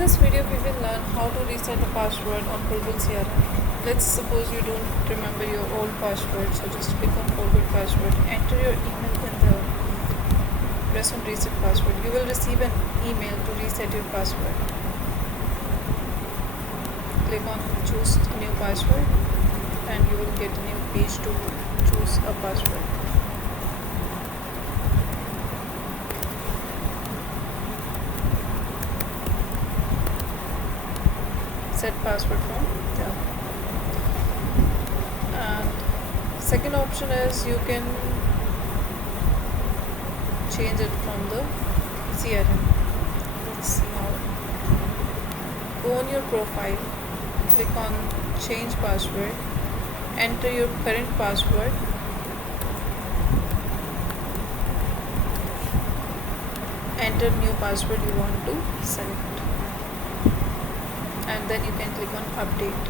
this video, we will learn how to reset a password on Bulbul CRM. Let's suppose you don't remember your old password, so just click on forgot password, enter your email in the press on reset password. You will receive an email to reset your password. Click on choose a new password and you will get a new page to choose a password. Set password from there. And second option is you can change it from the CRM. Let's see how. Go on your profile, click on change password, enter your current password, enter new password you want to select, and then you can click on update.